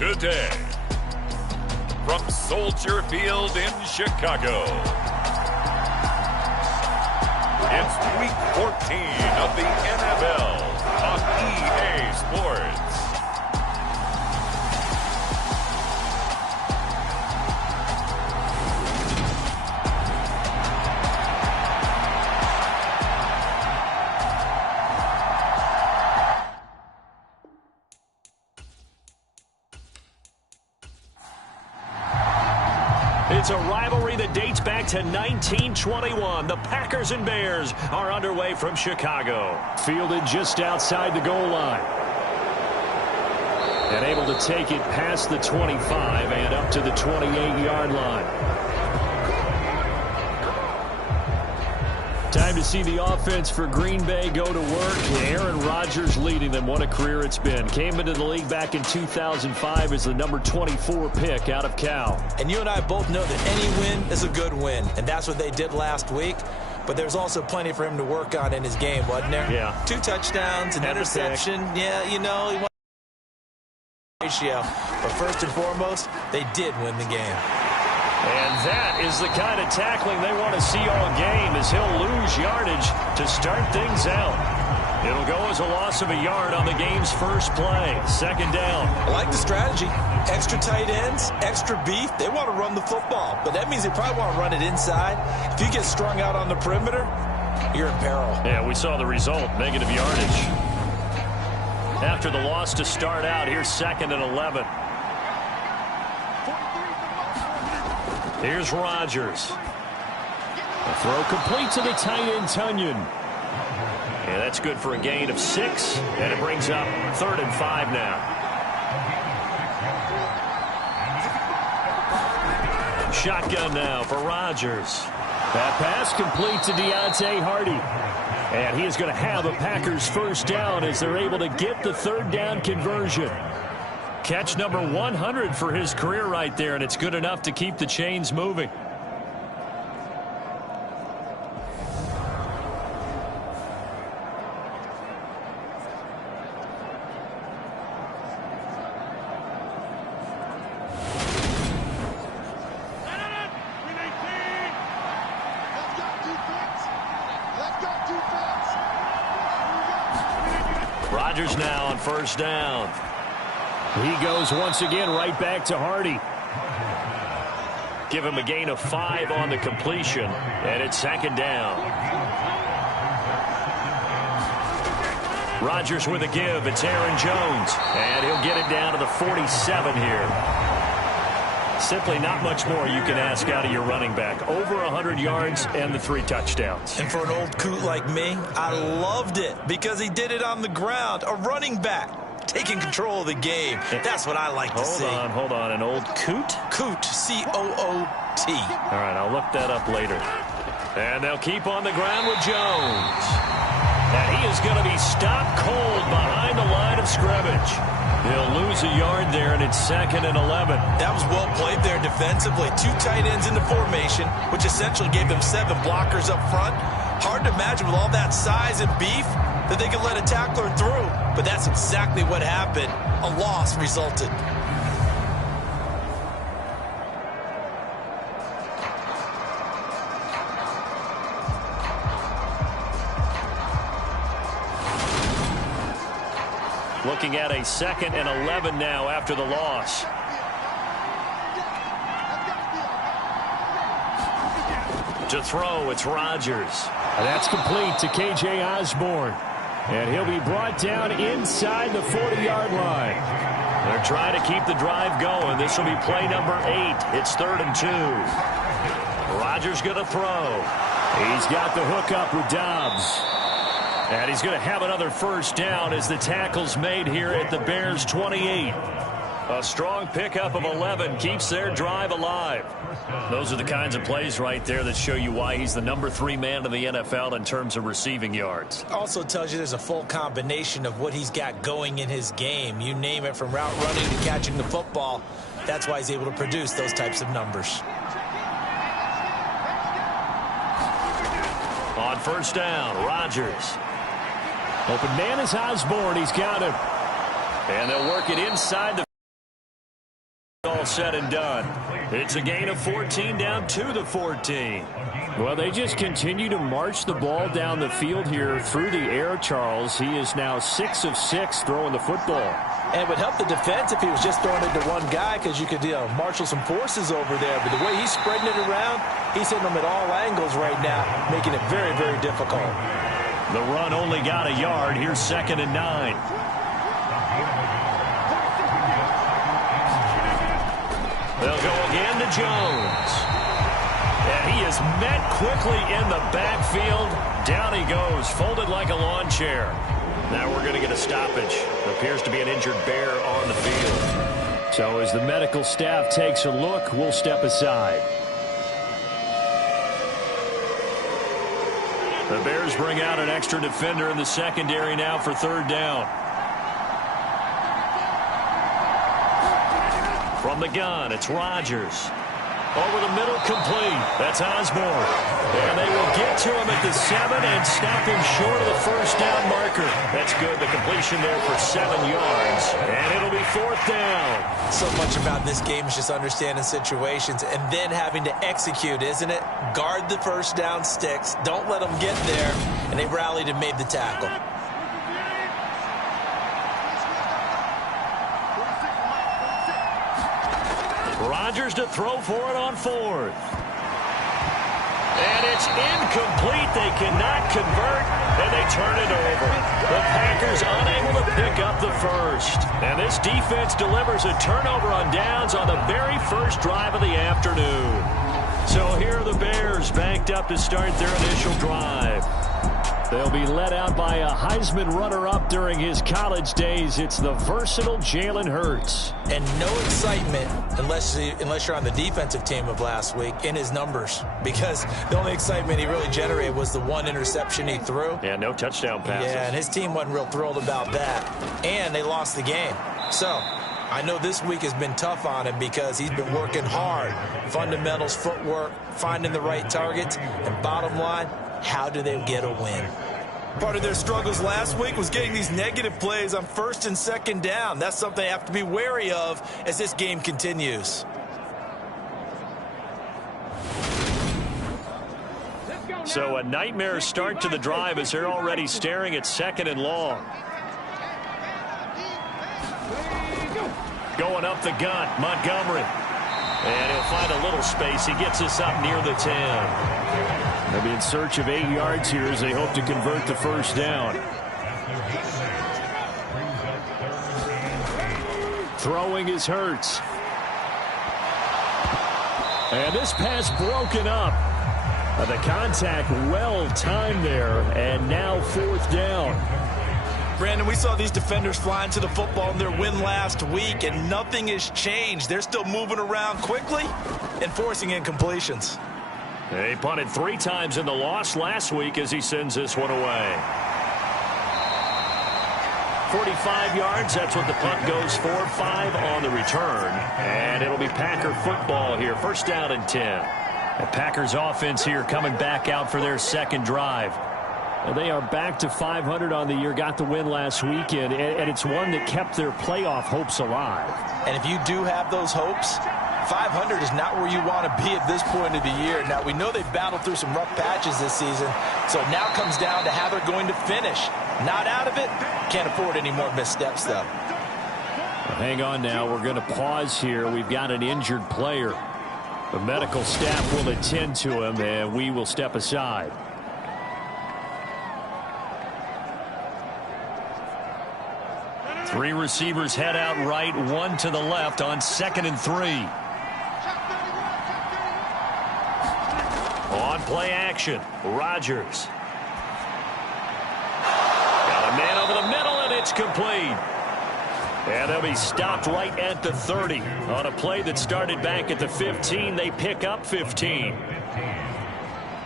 today. From Soldier Field in Chicago, it's Week 14 of the NFL on EA Sports. It's a rivalry that dates back to 1921. The Packers and Bears are underway from Chicago. Fielded just outside the goal line. And able to take it past the 25 and up to the 28-yard line. Time to see the offense for Green Bay go to work. Aaron Rodgers leading them. What a career it's been. Came into the league back in 2005 as the number 24 pick out of Cal. And you and I both know that any win is a good win, and that's what they did last week. But there's also plenty for him to work on in his game, wasn't there? Yeah. 2 touchdowns, an interception. Yeah, you know, he won ratio. But first and foremost, they did win the game. And that is the kind of tackling they want to see all game, as he'll lose yardage to start things out. It'll go as a loss of a yard on the game's first play. Second down. I like the strategy. Extra tight ends, extra beef. They want to run the football, but that means they probably want to run it inside. If you get strung out on the perimeter, you're in peril. Yeah, we saw the result, negative yardage. After the loss to start out, here's 2nd and 11. Here's Rodgers. The throw complete to the tight end, Tunyon. Yeah, that's good for a gain of 6, and it brings up 3rd and 5 now. Shotgun now for Rodgers. That pass complete to Deontay Hardy. And he is going to have a Packers first down as they're able to get the 3rd down conversion. Catch number 100 for his career right there, and it's good enough to keep the chains moving. Rodgers now on first down. He goes once again right back to Hardy. Give him a gain of 5 on the completion, and it's 2nd down. Rodgers with a give. It's Aaron Jones, and he'll get it down to the 47 here. Simply not much more you can ask out of your running back. Over 100 yards and the 3 touchdowns. And for an old coot like me, I loved it because he did it on the ground. A running back taking control of the game. That's what I like to see. Hold on. An old coot? Coot, C-O-O-T. All right, I'll look that up later. And they'll keep on the ground with Jones. And he is going to be stopped cold behind the line of scrimmage. He'll lose a yard there, and it's 2nd and 11. That was well played there defensively. 2 tight ends in the formation, which essentially gave them 7 blockers up front. Hard to imagine with all that size and beef that they could let a tackler through. But that's exactly what happened. A loss resulted. Looking at a 2nd and 11 now after the loss. To throw, it's Rodgers. And that's complete to K.J. Osborne. And he'll be brought down inside the 40-yard line. They're trying to keep the drive going. This will be play number 8. It's 3rd and 2. Rodgers going to throw. He's got the hook up with Dobbs. And he's going to have another first down as the tackle's made here at the Bears' 28. A strong pickup of 11 keeps their drive alive. Those are the kinds of plays right there that show you why he's the number 3 man in the NFL in terms of receiving yards. Also tells you there's a full combination of what he's got going in his game. You name it, from route running to catching the football. That's why he's able to produce those types of numbers. On first down, Rodgers. Open man is Osborne. He's got him. And they'll work it inside the all said and done. It's a gain of 14 down to the 14. Well, they just continue to march the ball down the field here through the air, Charles. He is now 6 of 6 throwing the football. And it would help the defense if he was just throwing it to one guy because you could marshal some forces over there. But the way he's spreading it around, he's hitting them at all angles right now, making it very, very difficult. The run only got a yard. Here's 2nd and 9. They'll go again to Jones. And he is met quickly in the backfield. Down he goes, folded like a lawn chair. Now we're going to get a stoppage. Appears to be an injured bear on the field. So as the medical staff takes a look, we'll step aside. The Bears bring out an extra defender in the secondary now for 3rd down. From the gun, it's Rodgers. Over the middle, complete. That's Osborne. And they will get to him at the 7 and stop him short of the 1st down marker. That's good. The completion there for 7 yards. And it'll be 4th down. So much about this game is just understanding situations and then having to execute, isn't it? Guard the 1st down sticks. Don't let them get there. And they rallied and made the tackle. Rodgers to throw for it on 4th. And it's incomplete. They cannot convert, and they turn it over. The Packers unable to pick up the 1st. And this defense delivers a turnover on downs on the very first drive of the afternoon. So here are the Bears banked up to start their initial drive. They'll be led out by a Heisman runner-up during his college days. It's the versatile Jalen Hurts. And no excitement unless you're on the defensive team of last week in his numbers. Because the only excitement he really generated was the 1 interception he threw. Yeah, no touchdown passes. Yeah, and his team wasn't real thrilled about that. And they lost the game. So I know this week has been tough on him because he's been working hard. Fundamentals, footwork, finding the right targets. And bottom line, how do they get a win? Part of their struggles last week was getting these negative plays on 1st and 2nd down. That's something they have to be wary of as this game continues. So a nightmare start to the drive as they're already staring at 2nd and long. Going up the gut, Montgomery. And he'll find a little space. He gets us up near the 10. They'll be in search of 8 yards here as they hope to convert the 1st down. Throwing is Hurts. And this pass broken up. The contact well timed there, and now 4th down. Brandon, we saw these defenders flying to the football in their win last week, and nothing has changed. They're still moving around quickly and forcing incompletions. They punted 3 times in the loss last week as he sends this one away. 45 yards, that's what the punt goes for. 5 on the return. And it'll be Packer football here. 1st down and 10. The Packers offense here coming back out for their 2nd drive. And they are back to 500 on the year, got the win last weekend, and it's one that kept their playoff hopes alive. And if you do have those hopes, 500 is not where you want to be at this point of the year. Now, we know they've battled through some rough patches this season, so it now comes down to how they're going to finish. Not out of it, can't afford any more missteps, though. Well, hang on now, we're going to pause here. We've got an injured player. The medical staff will attend to him, and we will step aside. Three receivers head out right, 1 to the left on 2nd and 3. On play action, Rodgers. Got a man over the middle, and it's complete. And they'll be stopped right at the 30. On a play that started back at the 15, they pick up 15.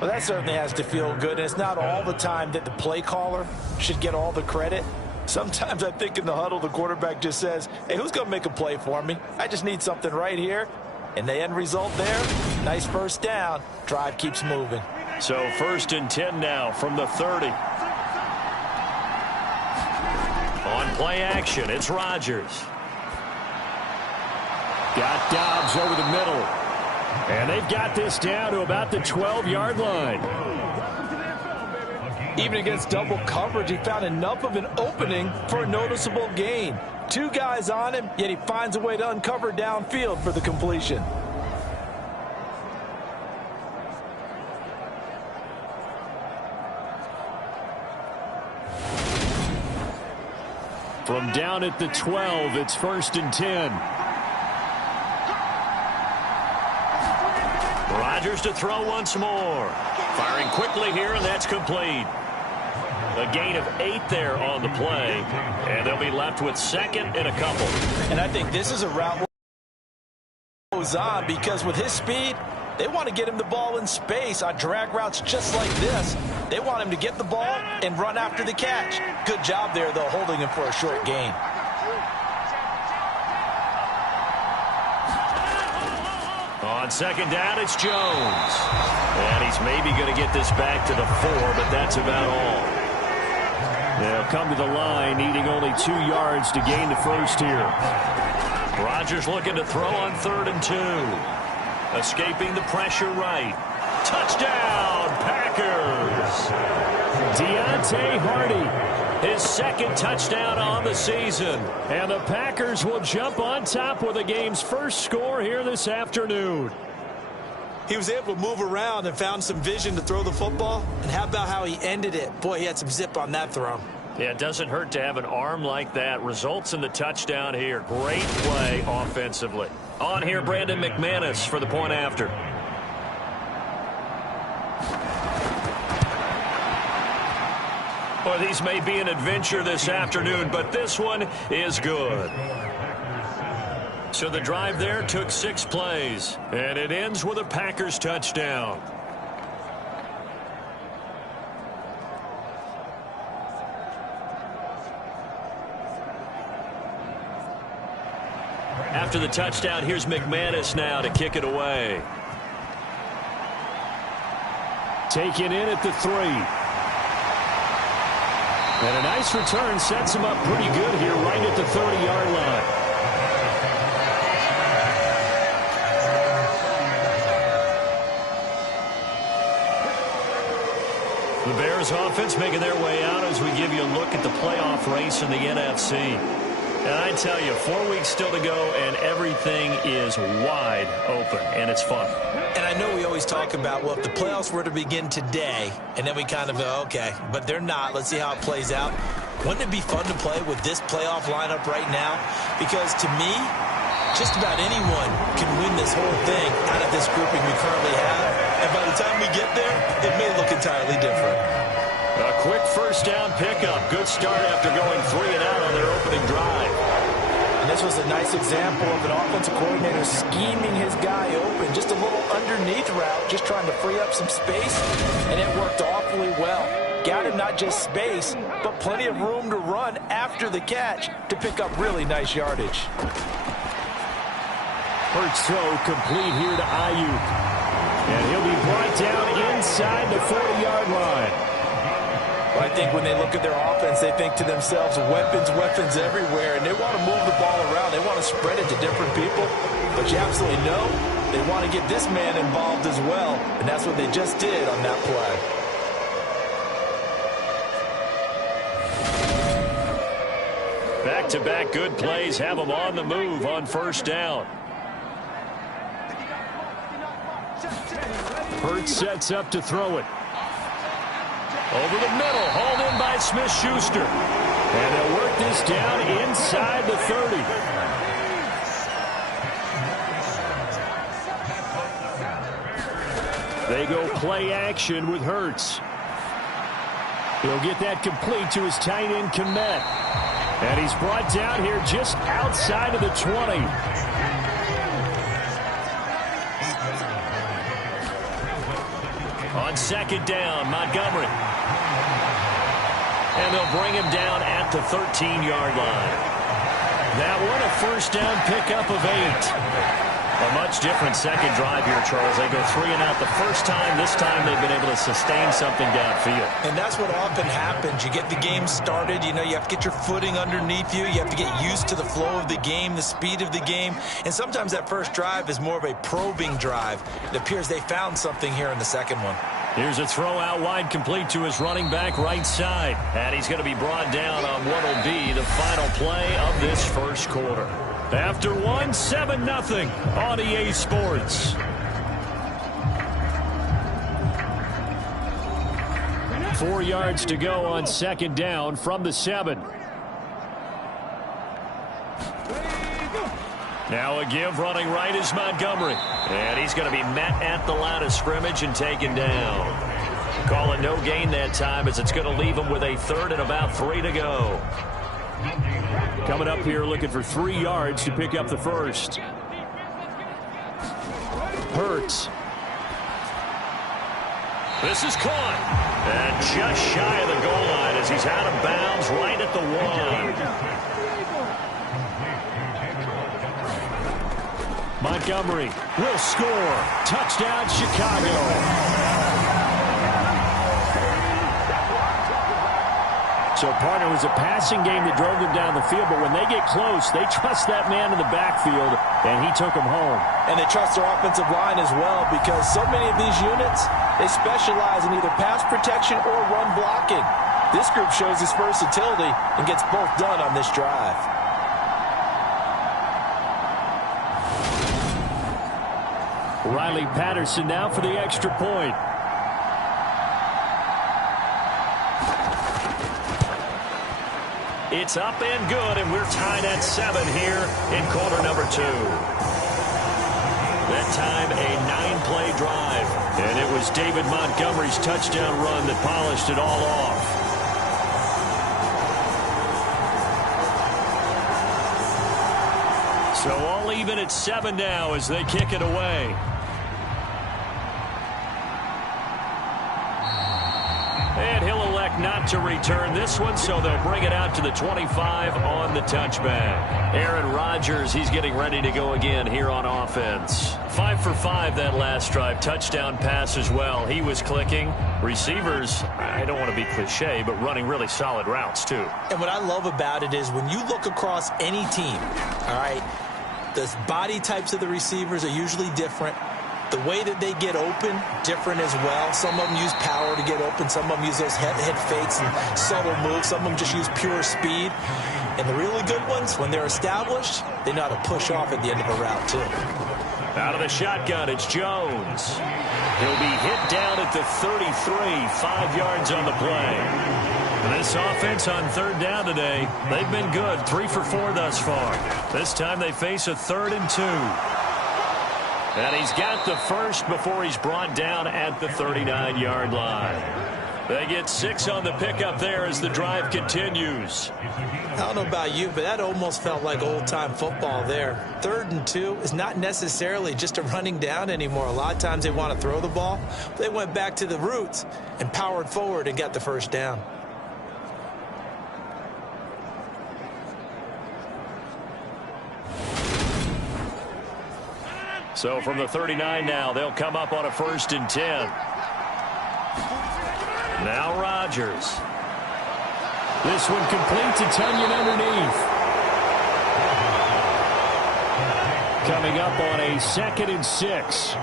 Well, that certainly has to feel good, and it's not all the time that the play caller should get all the credit. Sometimes I think in the huddle, the quarterback just says, hey, who's going to make a play for me? I just need something right here. And the end result there, nice 1st down. Drive keeps moving. So 1st and 10 now from the 30. On play action, it's Rodgers. Got Dobbs over the middle. And they've got this down to about the 12-yard line. Even against double coverage, he found enough of an opening for a noticeable gain. 2 guys on him, yet he finds a way to uncover downfield for the completion. From down at the 12, it's 1st and 10. Rodgers to throw once more. Firing quickly here, and that's complete. A gain of 8 there on the play, and they'll be left with 2nd and a couple. And I think this is a route where he goes on because with his speed, they want to get him the ball in space on drag routes just like this. They want him to get the ball and run after the catch. Good job there, though, holding him for a short gain. On 2nd down, it's Jones. And he's maybe going to get this back to the 4, but that's about all. They'll come to the line, needing only 2 yards to gain the first here. Rodgers looking to throw on 3rd and 2. Escaping the pressure right. Touchdown, Packers! Deontay Hardy, his 2nd touchdown on the season. And the Packers will jump on top with the game's first score here this afternoon. He was able to move around and found some vision to throw the football. And how about how he ended it? Boy, he had some zip on that throw. Yeah, it doesn't hurt to have an arm like that. Results in the touchdown here. Great play offensively. On here, Brandon McManus for the point after. Well, these may be an adventure this afternoon, but this one is good. So the drive there took 6 plays, and it ends with a Packers touchdown. After the touchdown, here's McManus now to kick it away. Taken in at the 3. And a nice return sets him up pretty good here right at the 30-yard line. The Bears offense making their way out as we give you a look at the playoff race in the NFC. And I tell you, 4 weeks still to go, and everything is wide open, and it's fun. And I know we always talk about, well, if the playoffs were to begin today, and then we kind of go, okay, but they're not. Let's see how it plays out. Wouldn't it be fun to play with this playoff lineup right now? Because to me, just about anyone can win this whole thing out of this grouping we currently have. And by the time we get there, it may look entirely different. A quick first down pickup. Good start after going 3 and out on their opening drive. And this was a nice example of an offensive coordinator scheming his guy open. Just a little underneath route, just trying to free up some space. And it worked awfully well. Got him not just space, but plenty of room to run after the catch to pick up really nice yardage. Hurts throw complete here to Ayuk. And he'll be brought down inside the 40-yard line. Well, I think when they look at their offense, they think to themselves, weapons, weapons everywhere, and they want to move the ball around. They want to spread it to different people. But you absolutely know they want to get this man involved as well, and that's what they just did on that play. Back-to-back good plays have them on the move on first down. Hurts sets up to throw it. Over the middle, hauled in by Smith-Schuster. And they'll work this down inside the 30. They go play action with Hurts. He'll get that complete to his tight end, Kmet. And he's brought down here just outside of the 20. On second down, Montgomery. And they'll bring him down at the 13-yard line. That one a first down pickup of 8. A much different second drive here, Charles. They go 3 and out the first time. This time they've been able to sustain something downfield. And that's what often happens. You get the game started. You know, you have to get your footing underneath you. You have to get used to the flow of the game, the speed of the game. And sometimes that first drive is more of a probing drive. It appears they found something here in the second one. Here's a throw out wide, complete to his running back right side. And he's going to be brought down on what will be the final play of this first quarter. After 1, 7-0 on EA Sports. 4 yards to go on second down from the 7. Now a give, running right is Montgomery. And he's going to be met at the line of scrimmage and taken down. Call it no gain that time, as it's going to leave him with a third and about 3 to go. Coming up here looking for 3 yards to pick up the first. Hurts. This is caught. And just shy of the goal line as he's out of bounds right at the 1. Montgomery will score. Touchdown, Chicago. So, partner, it was a passing game that drove them down the field, but when they get close, they trust that man in the backfield, and he took them home. And they trust their offensive line as well, because so many of these units, they specialize in either pass protection or run blocking. This group shows its versatility and gets both done on this drive. Riley Patterson now for the extra point. It's up and good, and we're tied at 7 here in quarter number 2. That time, a 9-play drive. And it was David Montgomery's touchdown run that polished it all off. So all even at 7 now as they kick it away. And he'll elect not to return this one, so they'll bring it out to the 25 on the touchback. Aaron Rodgers, he's getting ready to go again here on offense. 5 for 5 that last drive. Touchdown pass as well. He was clicking. Receivers, I don't want to be cliche, but running really solid routes too. And what I love about it is when you look across any team, all right, the body types of the receivers are usually different. The way that they get open, different as well. Some of them use power to get open. Some of them use those head fakes and subtle moves. Some of them just use pure speed. And the really good ones, when they're established, they know how to push off at the end of a route, too. Out of the shotgun, it's Jones. He'll be hit down at the 33, 5 yards on the play. This offense on third down today, they've been good. 3 for 4 thus far. This time they face a 3rd and 2. And he's got the first before he's brought down at the 39-yard line. They get 6 on the pickup there as the drive continues. I don't know about you, but that almost felt like old-time football there. 3rd and 2 is not necessarily just a running down anymore. A lot of times they want to throw the ball. They went back to the roots and powered forward and got the first down. So from the 39 now, they'll come up on a 1st and 10. Now Rodgers. This one complete to Tunyon underneath. Coming up on a 2nd and 6.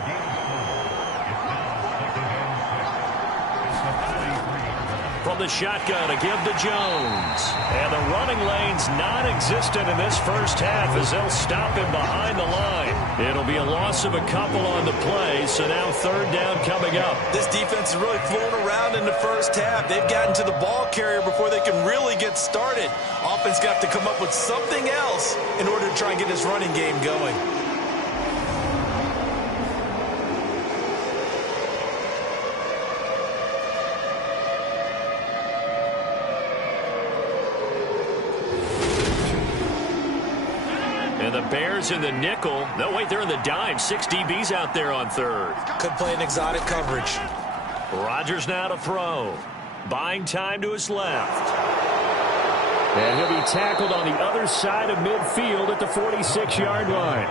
From the shotgun, a give to Jones. And the running lane's non-existent in this first half as they'll stop him behind the line. It'll be a loss of a couple on the play, so now 3rd down coming up. This defense is really flown around in the first half. They've gotten to the ball carrier before they can really get started. Offense got to come up with something else in order to try and get this running game going. And the Bears in the nickel. No, wait, they're in the dime. 6 DBs out there on 3rd. Could play an exotic coverage. Rodgers now to throw. Buying time to his left. And he'll be tackled on the other side of midfield at the 46-yard line.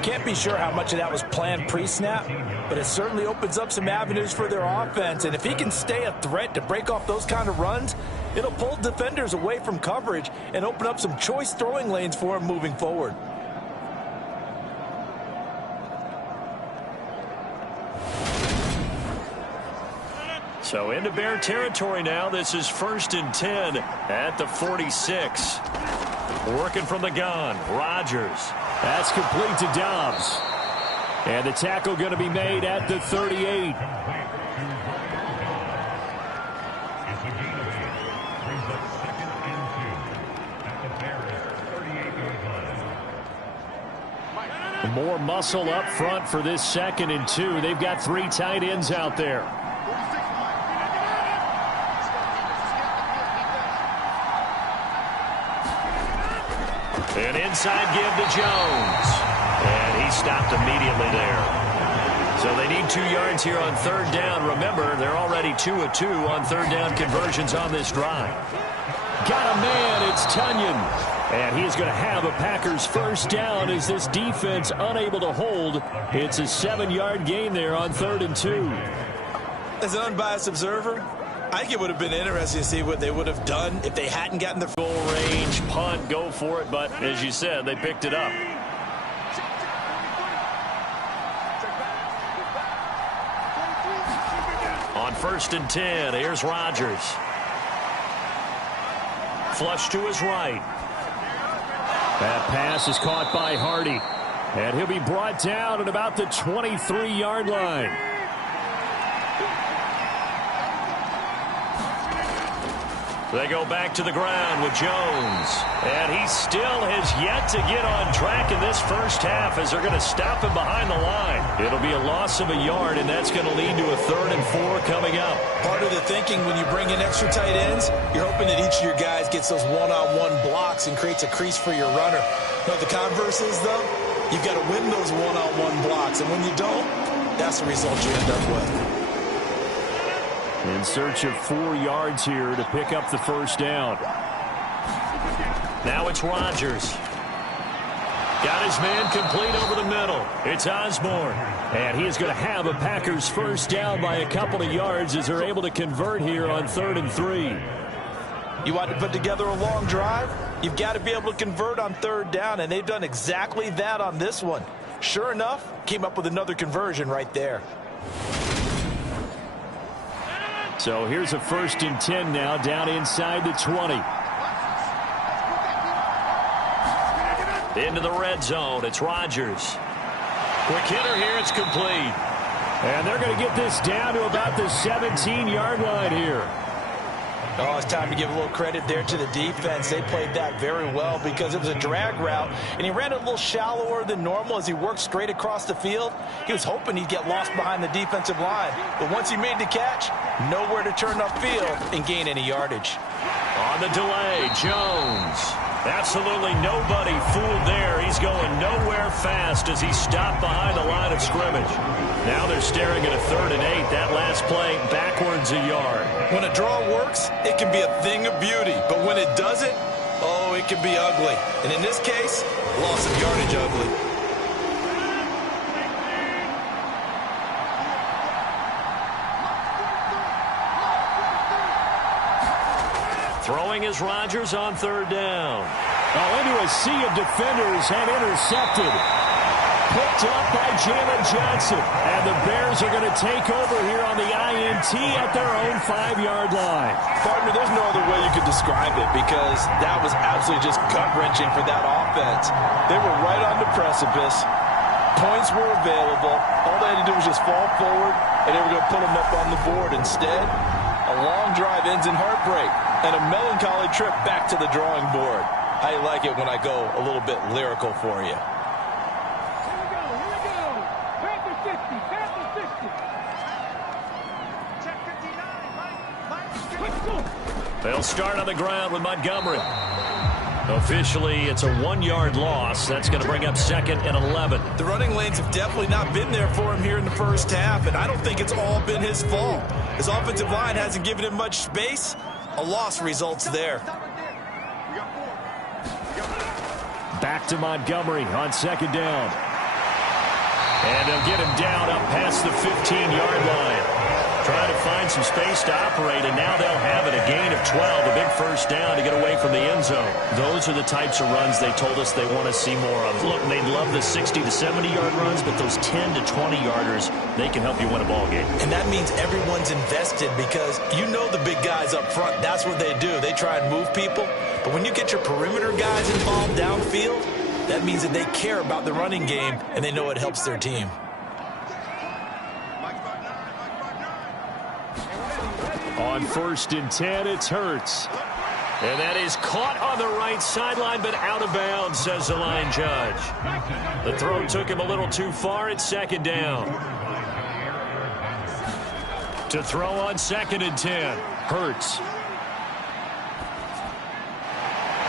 can't be sure how much of that was planned pre-snap, but it certainly opens up some avenues for their offense. And if he can stay a threat to break off those kind of runs, it'll pull defenders away from coverage and open up some choice throwing lanes for him moving forward. So into Bear territory now. This is 1st and 10 at the 46. Working from the gun, Rodgers. That's complete to Dobbs. And the tackle going to be made at the 38. More muscle up front for this 2nd and 2. They've got 3 tight ends out there. An inside give to Jones. And he stopped immediately there. So they need 2 yards here on 3rd down. Remember, they're already 2 of 2 on 3rd down conversions on this drive. Got a man, it's Tunyon. And he is going to have a Packers 1st down as this defense unable to hold. It's a 7-yard gain there on 3rd and 2. As an unbiased observer, I think it would have been interesting to see what they would have done if they hadn't gotten the goal range, punt, go for it. But as you said, they picked it up. On 1st and 10, here's Rodgers. Flush to his right. That pass is caught by Hardy. And he'll be brought down at about the 23-yard line. They go back to the ground with Jones. And he still has yet to get on track in this 1st half as they're going to stop him behind the line. It'll be a loss of a yard, and that's going to lead to a 3rd and 4 coming up. Part of the thinking when you bring in extra tight ends, you're hoping that each of your guys gets those one-on-one blocks and creates a crease for your runner. You know what the converse is, though? You've got to win those one-on-one blocks, and when you don't, that's the result you end up with. In search of 4 yards here to pick up the 1st down. Now it's Rodgers. Got his man complete over the middle. It's Osborne. And he is going to have a Packers 1st down by a couple of yards as they're able to convert here on 3rd and 3. You want to put together a long drive? You've got to be able to convert on 3rd down, and they've done exactly that on this one. Sure enough, came up with another conversion right there. So here's a 1st and 10 now down inside the 20. Into the red zone. It's Rodgers. Quick hitter here. It's complete. And they're going to get this down to about the 17-yard line here. Oh, it's time to give a little credit there to the defense. They played that very well because it was a drag route, and he ran it a little shallower than normal as he worked straight across the field. He was hoping he'd get lost behind the defensive line, but once he made the catch, nowhere to turn upfield and gain any yardage. On the delay, Jones. Absolutely nobody fooled there. He's going nowhere fast as he stopped behind the line of scrimmage. Now they're staring at a 3rd and 8. That last play backwards a yard. When a draw works, it can be a thing of beauty. But when it doesn't, oh, it can be ugly. And in this case, loss of yardage ugly. Throwing is Rodgers on 3rd down. Oh, into a sea of defenders and intercepted. Picked up by Jalen Johnson. And the Bears are going to take over here on the INT at their own 5-yard line. Partner, there's no other way you could describe it because that was absolutely just gut-wrenching for that offense. They were right on the precipice. Points were available. All they had to do was just fall forward, and they were going to put them up on the board. Instead, a long drive ends in heartbreak and a melancholy trip back to the drawing board. I like it when I go a little bit lyrical for you. They'll start on the ground with Montgomery. Officially, it's a 1-yard loss. That's going to bring up 2nd and 11. The running lanes have definitely not been there for him here in the 1st half, and I don't think it's all been his fault. His offensive line hasn't given him much space. A loss results there. Back to Montgomery on 2nd down. And they'll get him down up past the 15-yard line. Trying to find some space to operate, and now they'll have it. A gain of 12, a big first down to get away from the end zone. Those are the types of runs they told us they want to see more of. Look, they'd love the 60 to 70-yard runs, but those 10 to 20-yarders, they can help you win a ball game. And that means everyone's invested because you know the big guys up front, that's what they do. They try and move people. But when you get your perimeter guys involved downfield, that means that they care about the running game, and they know it helps their team. On 1st and 10, it's Hurts. And that is caught on the right sideline, but out of bounds, says the line judge. The throw took him a little too far. It's 2nd down. To throw on 2nd and 10, Hurts.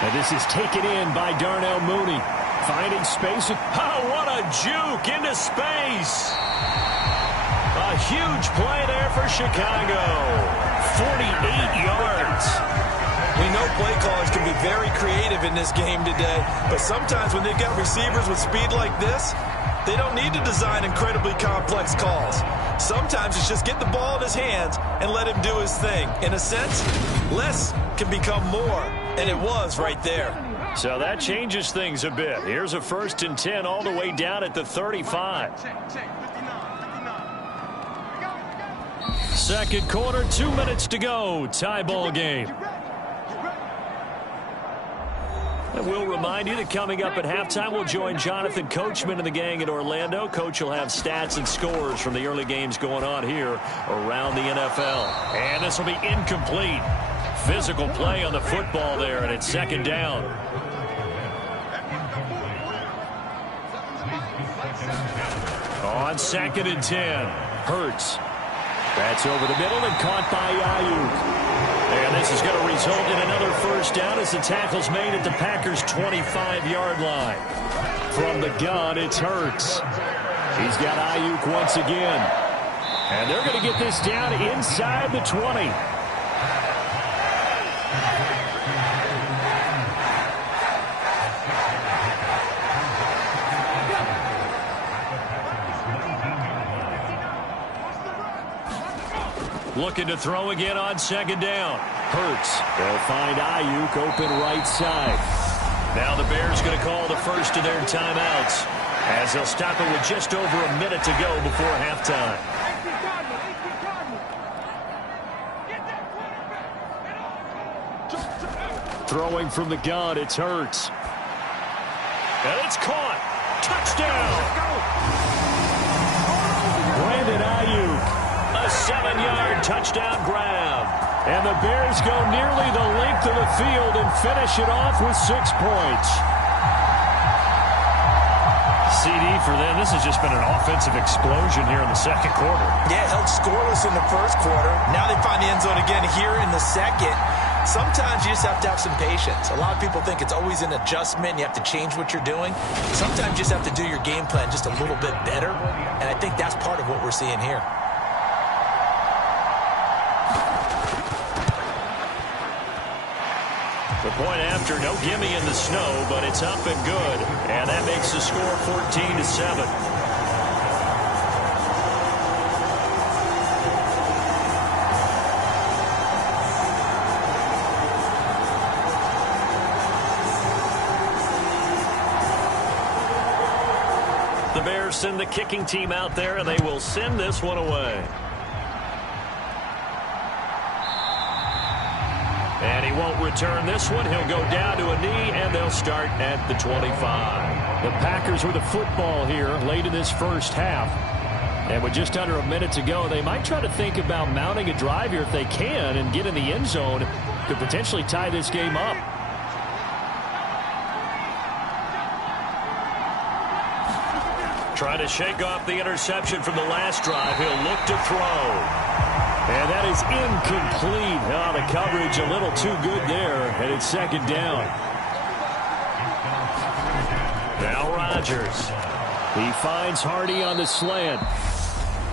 And this is taken in by Darnell Mooney. Finding space. Oh, what a juke into space. A huge play there for Chicago. 48 yards. We know play callers can be very creative in this game today, but sometimes when they've got receivers with speed like this, they don't need to design incredibly complex calls. Sometimes it's just get the ball in his hands and let him do his thing. In a sense, less can become more, and it was right there. So that changes things a bit. Here's a 1st and 10 all the way down at the 35. Second quarter, 2 minutes to go. Tie ball game. And we'll remind you that coming up at halftime, we'll join Jonathan Coachman and the gang in Orlando. Coach will have stats and scores from the early games going on here around the NFL. And this will be incomplete. Physical play on the football there, and it's 2nd down. On 2nd and 10, Hurts. That's over the middle and caught by Ayuk. And this is going to result in another first down as the tackle's made at the Packers' 25-yard line. From the gun, it's Hurts. He's got Ayuk once again. And they're going to get this down inside the 20. Looking to throw again on 2nd down. Hurts. They'll find Ayuk open right side. Now the Bears going to call the first of their timeouts as they'll stop it with just over a minute to go before halftime. Throwing from the gun, it's Hurts. And it's caught. Touchdown. Brandon Ayuk. A 7-yard touchdown grab. And the Bears go nearly the length of the field and finish it off with 6 points. CD for them. This has just been an offensive explosion here in the second quarter. Yeah, held scoreless in the first quarter. Now they find the end zone again here in the second. Sometimes you just have to have some patience. A lot of people think it's always an adjustment. You have to change what you're doing. Sometimes you just have to do your game plan just a little bit better. And I think that's part of what we're seeing here. The point after, no gimme in the snow, but it's up and good. And that makes the score 14-7. The Bears send the kicking team out there, and they will send this one away. And he won't return this one. He'll go down to a knee, and they'll start at the 25. The Packers with the football here late in this first half. And with just under a minute to go, they might try to think about mounting a drive here if they can and get in the end zone to potentially tie this game up. Trying to shake off the interception from the last drive. He'll look to throw. And that is incomplete. Oh, the coverage a little too good there, and it's 2nd down. Now Rodgers. He finds Hardy on the slant.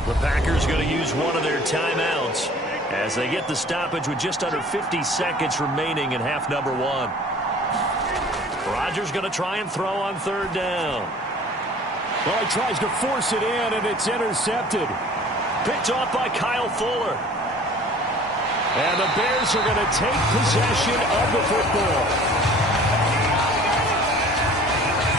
The Packers going to use one of their timeouts as they get the stoppage with just under 50 seconds remaining in half number 1. Rodgers going to try and throw on 3rd down. Well, he tries to force it in, and it's intercepted. Picked off by Kyle Fuller. And the Bears are going to take possession of the football.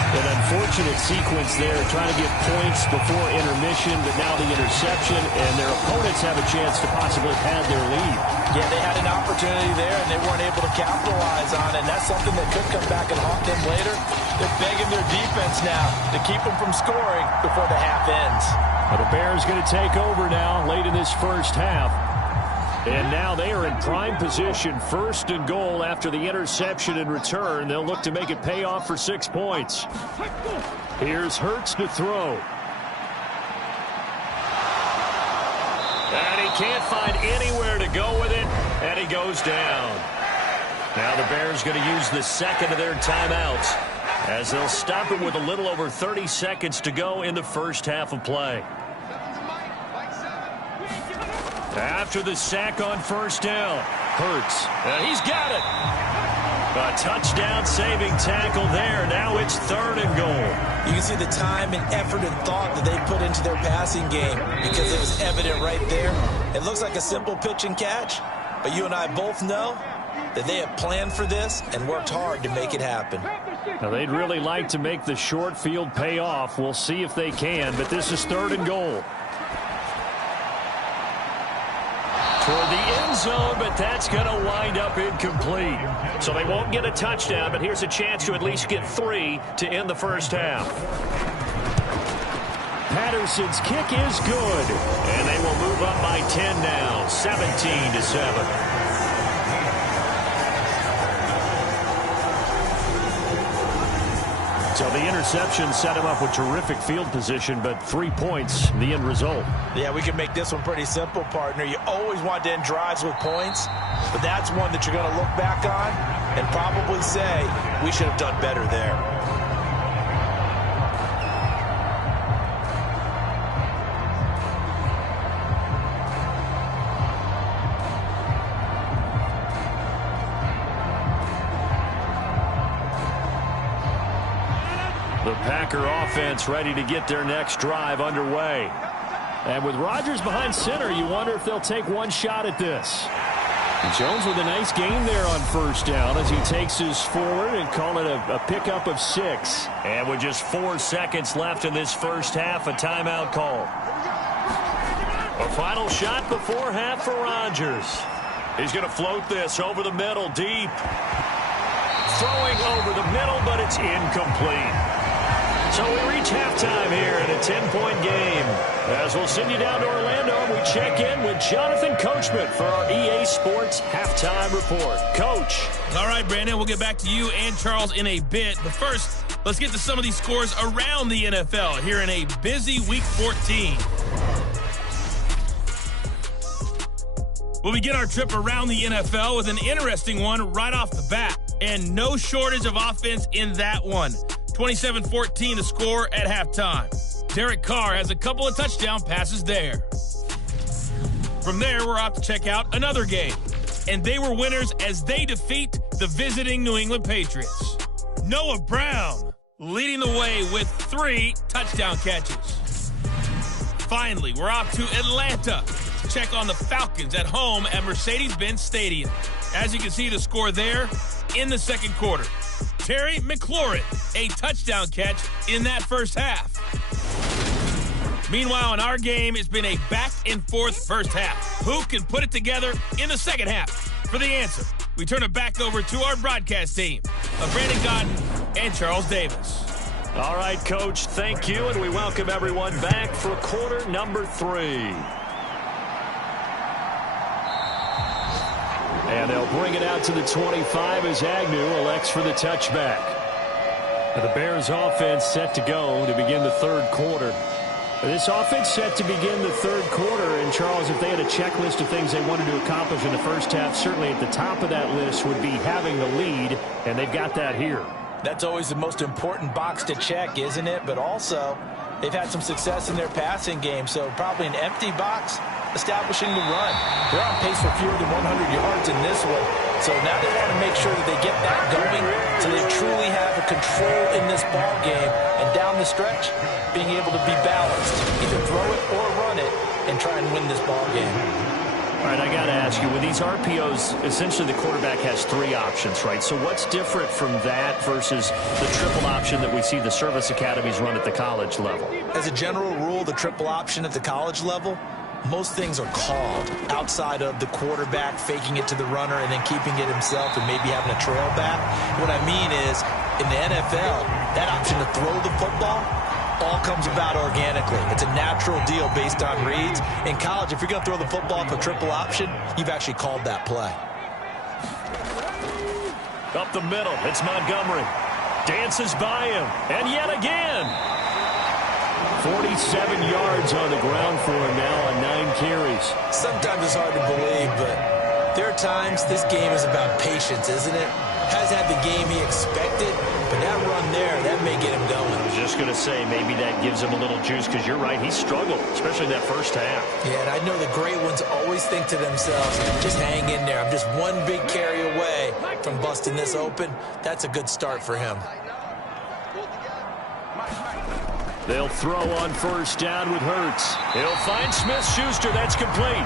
An unfortunate sequence there, trying to get points before intermission, but now the interception, and their opponents have a chance to possibly pad their lead. Yeah, they had an opportunity there, and they weren't able to capitalize on it, and that's something that could come back and haunt them later. They're begging their defense now to keep them from scoring before the half ends. Well, the Bears going to take over now late in this first half. And now they are in prime position, 1st and goal after the interception and return. They'll look to make it pay off for 6 points. Here's Hurts to throw. And he can't find anywhere to go with it, and he goes down. Now the Bears going to use the second of their timeouts as they'll stop it with a little over 30 seconds to go in the first half of play. After the sack on first down, Hurts. He's got it. A touchdown-saving tackle there. Now it's 3rd and goal. You can see the time and effort and thought that they put into their passing game because it was evident right there. It looks like a simple pitch and catch, but you and I both know that they have planned for this and worked hard to make it happen. Now, they'd really like to make the short field pay off. We'll see if they can, but this is 3rd and goal. For the end zone, but that's going to wind up incomplete. So they won't get a touchdown, but here's a chance to at least get 3 to end the first half. Patterson's kick is good, and they will move up by 10 now, 17-7. So the interception set him up with terrific field position, but 3 points, the end result. Yeah, we can make this one pretty simple, partner. You always want to end drives with points, but that's one that you're going to look back on and probably say, we should have done better there. The Packer offense ready to get their next drive underway. And with Rodgers behind center, you wonder if they'll take one shot at this. Jones with a nice gain there on first down as he takes his forward and call it a pickup of 6. And with just 4 seconds left in this first half, a timeout call. A final shot before half for Rodgers. He's going to float this over the middle, deep. Throwing over the middle, but it's incomplete. So we reach halftime here in a 10-point game. As we'll send you down to Orlando, we check in with Jonathan Coachman for our EA Sports Halftime Report. Coach. All right, Brandon, we'll get back to you and Charles in a bit. But first, let's get to some of these scores around the NFL here in a busy Week 14. We'll begin our trip around the NFL with an interesting one right off the bat. And no shortage of offense in that one. 27-14 the score at halftime. Derek Carr has a couple of touchdown passes there. From there, we're off to check out another game. And they were winners as they defeat the visiting New England Patriots. Noah Brown leading the way with 3 touchdown catches. Finally, we're off to Atlanta to check on the Falcons at home at Mercedes-Benz Stadium. As you can see, the score there in the second quarter. Terry McLaurin, a touchdown catch in that first half. Meanwhile, in our game, it's been a back-and-forth first half. Who can put it together in the second half? For the answer, we turn it back over to our broadcast team of Brandon Gaudin and Charles Davis. All right, Coach, thank you, and we welcome everyone back for quarter number 3. And they'll bring it out to the 25 as Agnew elects for the touchback. The Bears offense set to go to begin the third quarter. This offense set to begin the third quarter. And, Charles, if they had a checklist of things they wanted to accomplish in the first half, certainly at the top of that list would be having the lead, and they've got that here. That's always the most important box to check, isn't it? But also, They've had some success in their passing game, so probably an empty box establishing the run. They're on pace for fewer than 100 yards in this one. So now they want to make sure that they get that going so they truly have a control in this ball game. And down the stretch, being able to be balanced. Either throw it or run it and try and win this ball game. All right, I got to ask you, with these RPOs, essentially the quarterback has 3 options, right? So what's different from that versus the triple option that we see the service academies run at the college level? As a general rule, the triple option at the college level, most things are called outside of the quarterback faking it to the runner and then keeping it himself and maybe having a trail back. What I mean is, in the NFL, that option to throw the football all comes about organically. It's a natural deal based on reads. In college, if you're going to throw the football for triple option, you've actually called that play. Up the middle, it's Montgomery. Dances by him, and yet again. 47 yards on the ground for him now on 9 carries. Sometimes it's hard to believe, but there are times this game is about patience, isn't it? Has had the game he expected, but that run there, that may get him going. I was just going to say, maybe that gives him a little juice, because you're right, he struggled, especially in that first half. Yeah, and I know the great ones always think to themselves, just hang in there. I'm just one big carry away from busting this open. That's a good start for him. They'll throw on first down with Hurts. He'll find Smith-Schuster. That's complete.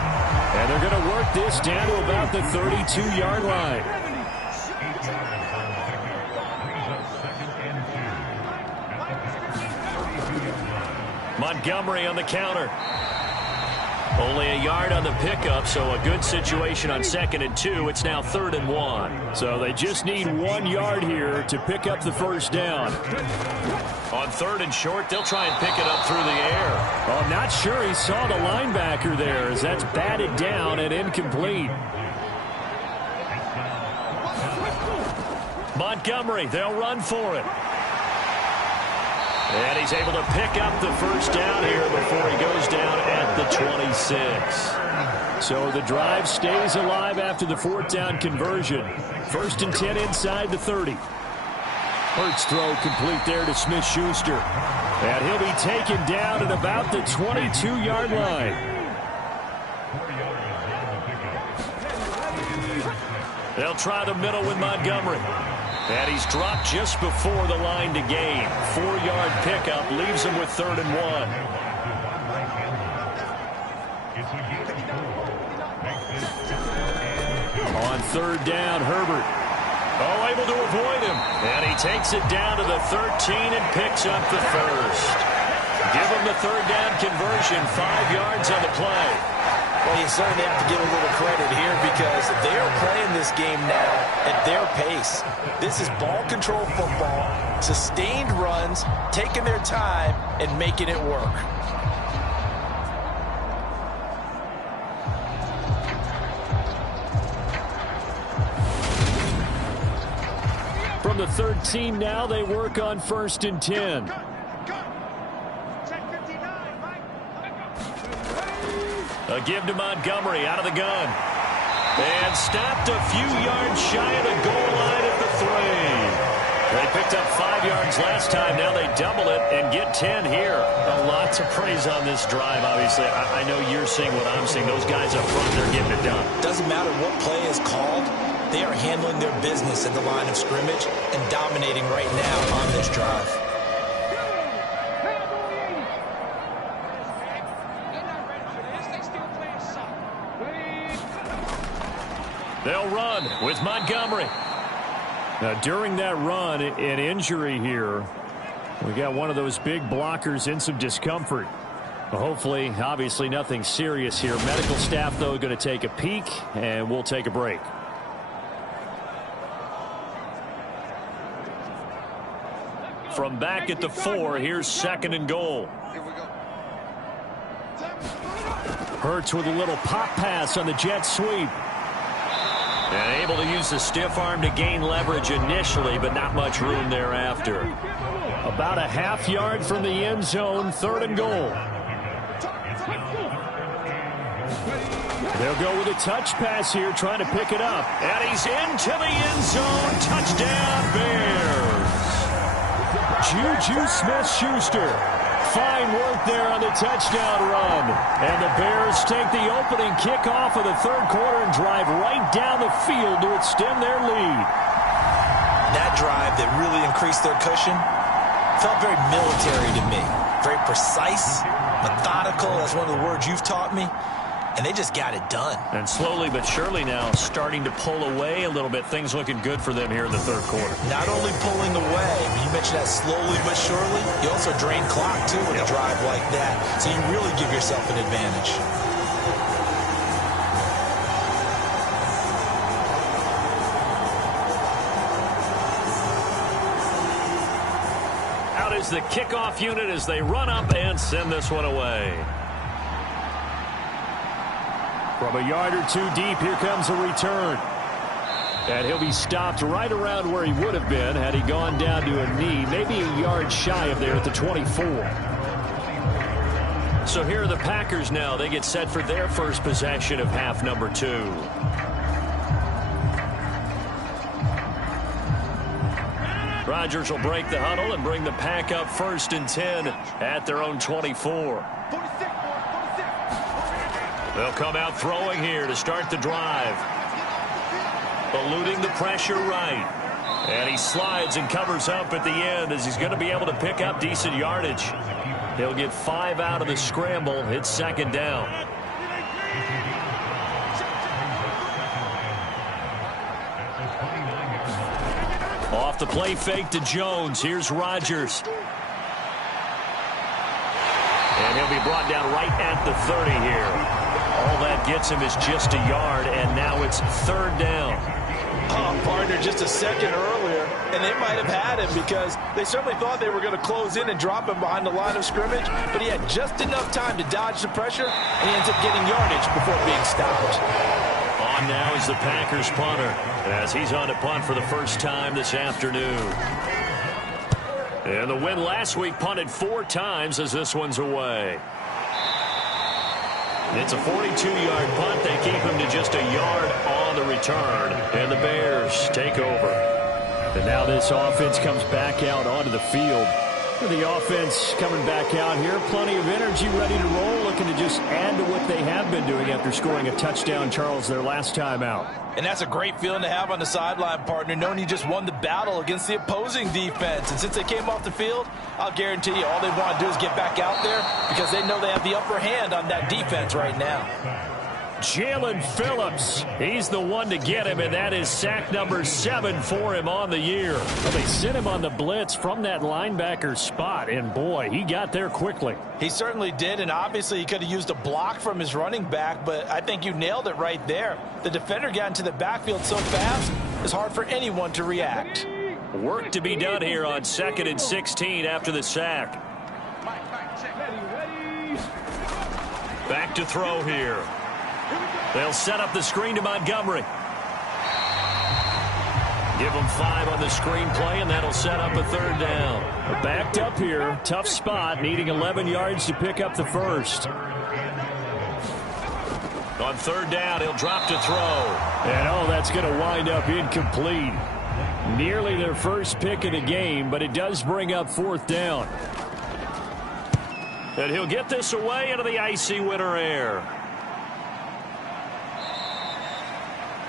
And they're going to work this down to about the 32-yard line. Montgomery on the counter. Only a yard on the pickup, so a good situation on 2nd and 2. It's now 3rd and 1. So they just need 1 yard here to pick up the first down. On 3rd and short, they'll try and pick it up through the air. Well, I'm not sure he saw the linebacker there, as that's batted down and incomplete. Montgomery, they'll run for it. And he's able to pick up the first down here before he goes down at the 26. So the drive stays alive after the 4th down conversion. 1st and 10 inside the 30. Hurts throw complete there to Smith-Schuster. And he'll be taken down at about the 22-yard line. They'll try the middle with Montgomery. And he's dropped just before the line to gain. 4-yard pickup leaves him with 3rd and 1. On 3rd down, Herbert. Oh, able to avoid him. And he takes it down to the 13 and picks up the first. Give him the 3rd down conversion. 5 yards on the play. Well, you certainly have to give a little credit here because they're playing this game now at their pace. This is ball control football, sustained runs, taking their time, and making it work. From the 13 now, they work on 1st and 10. A give to Montgomery out of the gun. And stopped a few yards shy of the goal line at the 3. They picked up 5 yards last time. Now they double it and get 10 here. Lots of praise on this drive, obviously. I know you're seeing what I'm seeing. Those guys up front, they're getting it done. Doesn't matter what play is called. They are handling their business at the line of scrimmage and dominating right now on this drive. They'll run with Montgomery. Now, during that run, an injury here. We got one of those big blockers in some discomfort. Hopefully, obviously, nothing serious here. Medical staff, though, going to take a peek, and we'll take a break. From back at the 4, here's 2nd and goal. Hurts with a little pop pass on the jet sweep. And able to use the stiff arm to gain leverage initially, but not much room thereafter. About a half yard from the end zone, 3rd and goal. They'll go with a touch pass here, trying to pick it up. And he's into the end zone. Touchdown, Bears. Juju Smith-Schuster. fine work there on the touchdown run. And the Bears take the opening kickoff of the third quarter and drive right down the field to extend their lead. That drive that really increased their cushion felt very military to me. Very precise, methodical. That's one of the words you've taught me. And they just got it done. And slowly but surely now starting to pull away a little bit. Things looking good for them here in the third quarter. Not only pulling away, you mentioned that slowly but surely, you also drain clock too with a drive like that. So you really give yourself an advantage. Out is the kickoff unit as they run up and send this one away. From a yard or two deep, here comes a return. And he'll be stopped right around where he would have been had he gone down to a knee, maybe a yard shy of there at the 24. So here are the Packers now. They get set for their first possession of half number 2. Rodgers will break the huddle and bring the Pack up 1st and 10 at their own 24. They'll come out throwing here to start the drive. Eluding the pressure right. And he slides and covers up at the end as he's going to be able to pick up decent yardage. He'll get 5 out of the scramble. It's 2nd down. Off the play fake to Jones. Here's Rodgers. And he'll be brought down right at the 30 here. All that gets him is just a yard, and now it's 3rd down. Oh, partner, just a second earlier, and they might have had him because they certainly thought they were going to close in and drop him behind the line of scrimmage, but he had just enough time to dodge the pressure, and he ends up getting yardage before being stopped. On now is the Packers punter, as he's on to punt for the first time this afternoon. And the win last week punted 4 times as this one's away. It's a 42-yard punt. They keep him to just a yard on the return. And the Bears take over. And now this offense comes back out onto the field. The offense coming back out here. Plenty of energy, ready to roll. Looking to just add to what they have been doing after scoring a touchdown, Charles, their last time out. And that's a great feeling to have on the sideline, partner, knowing you just won the battle against the opposing defense. And since they came off the field, I'll guarantee you all they want to do is get back out there because they know they have the upper hand on that defense right now. Jalen Phillips, he's the one to get him, and that is sack number 7 for him on the year. Well, they sent him on the blitz from that linebacker spot, and boy, he got there quickly. He certainly did, and obviously he could have used a block from his running back, but I think you nailed it right there. The defender got into the backfield so fast, it's hard for anyone to react. Work to be done here on 2nd and 16 after the sack. Back to throw here. They'll set up the screen to Montgomery. Give him 5 on the screen play, and that'll set up a 3rd down. Backed up here, tough spot, needing 11 yards to pick up the first. On 3rd down, he'll drop to throw. And oh, that's going to wind up incomplete. Nearly their first pick of the game, but it does bring up 4th down. And he'll get this away into the icy winter air.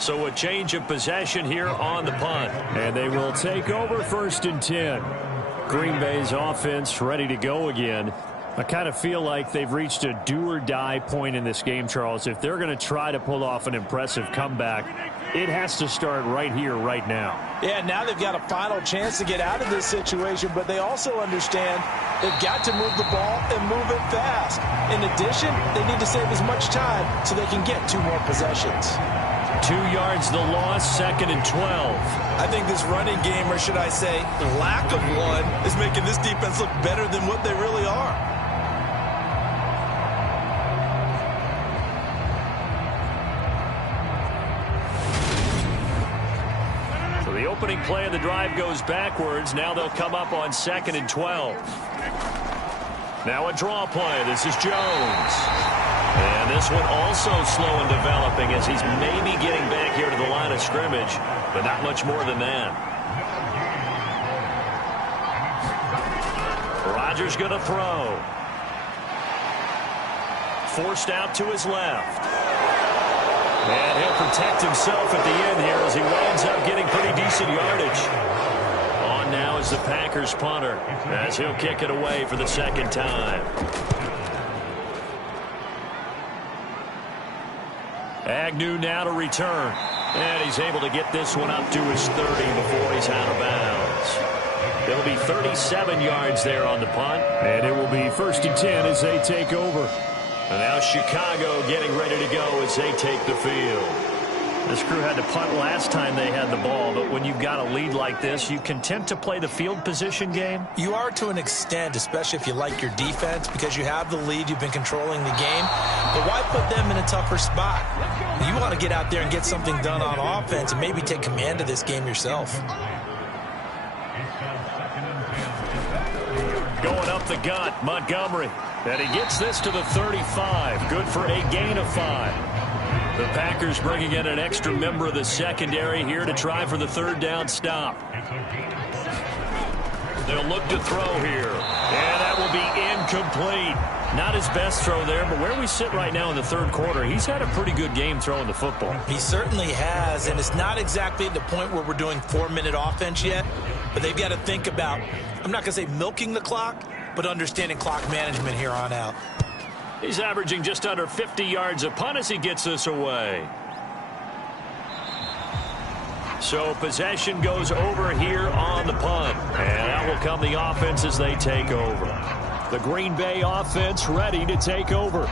So a change of possession here on the punt. And they will take over 1st and 10. Green Bay's offense ready to go again. I kind of feel like they've reached a do-or-die point in this game, Charles. If they're going to try to pull off an impressive comeback, it has to start right here, right now. Yeah, now they've got a final chance to get out of this situation, but they also understand they've got to move the ball and move it fast. In addition, they need to save as much time so they can get 2 more possessions. 2 yards the loss, 2nd and 12. I think this running game, or should I say lack of one, is making this defense look better than what they really are. So the opening play of the drive goes backwards. Now they'll come up on 2nd and 12. Now a draw play. This is Jones. And this one also slow in developing as he's maybe getting back here to the line of scrimmage, but not much more than that. Rodgers going to throw. Forced out to his left. And he'll protect himself at the end here as he winds up getting pretty decent yardage. On now is the Packers punter as he'll kick it away for the second time. Agnew now to return. And he's able to get this one up to his 30 before he's out of bounds. It'll be 37 yards there on the punt. And it will be 1st and 10 as they take over. And now Chicago getting ready to go as they take the field. This crew had to punt last time they had the ball, but when you've got a lead like this, you content to play the field position game? You are to an extent, especially if you like your defense, because you have the lead, you've been controlling the game. But why put them in a tougher spot? You want to get out there and get something done on offense and maybe take command of this game yourself. Going up the gut, Montgomery. And he gets this to the 35. Good for a gain of 5. The Packers bringing in an extra member of the secondary here to try for the third down stop. They'll look to throw here. And that will be incomplete. Not his best throw there, but where we sit right now in the third quarter, he's had a pretty good game throwing the football. He certainly has, and it's not exactly at the point where we're doing 4-minute offense yet, but they've got to think about, I'm not going to say milking the clock, but understanding clock management here on out. He's averaging just under 50 yards a punt as he gets this away. So possession goes over here on the punt. And out will come the offense as they take over. The Green Bay offense ready to take over.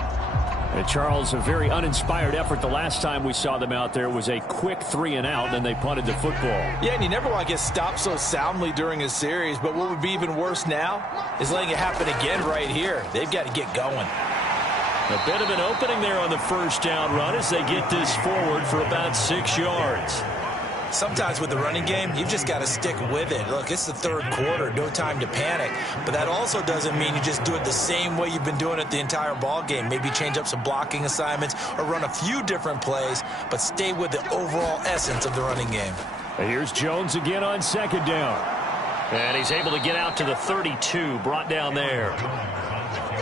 And Charles, a very uninspired effort the last time we saw them out there was a quick 3-and-out, and then they punted the football. Yeah, and you never want to get stopped so soundly during a series, but what would be even worse now is letting it happen again right here. They've got to get going. A bit of an opening there on the first down run as they get this forward for about 6 yards. Sometimes with the running game, you've just got to stick with it. Look, it's the third quarter, no time to panic. But that also doesn't mean you just do it the same way you've been doing it the entire ball game. Maybe change up some blocking assignments or run a few different plays, but stay with the overall essence of the running game. And here's Jones again on second down. And he's able to get out to the 32, brought down there.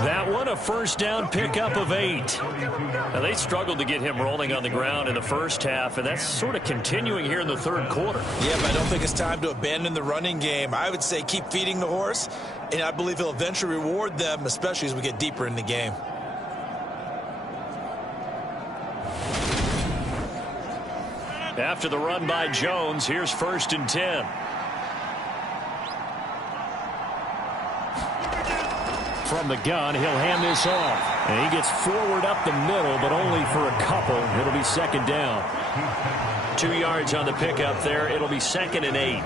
That one a first down pickup of 8. Now they struggled to get him rolling on the ground in the first half, and that's sort of continuing here in the third quarter. Yeah, but I don't think it's time to abandon the running game. I would say keep feeding the horse, and I believe he'll eventually reward them, especially as we get deeper in the game. After the run by Jones, here's 1st and 10. From the gun, he'll hand this off. And he gets forward up the middle, but only for a couple. It'll be second down. 2 yards on the pickup there. It'll be 2nd and 8.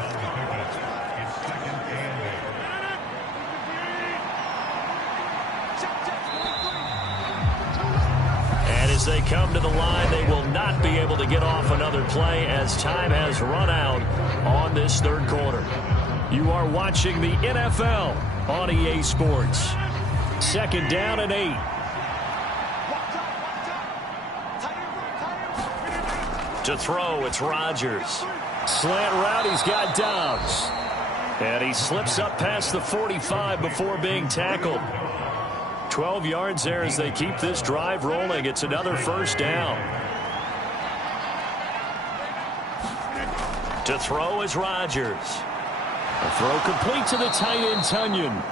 And as they come to the line, they will not be able to get off another play as time has run out on this third quarter. You are watching the NFL on EA Sports. 2nd down and 8. To throw, it's Rodgers. Slant route, he's got Dobbs. And he slips up past the 45 before being tackled. 12 yards there as they keep this drive rolling. It's another first down. To throw is Rodgers. A throw complete to the tight end, Tunyon.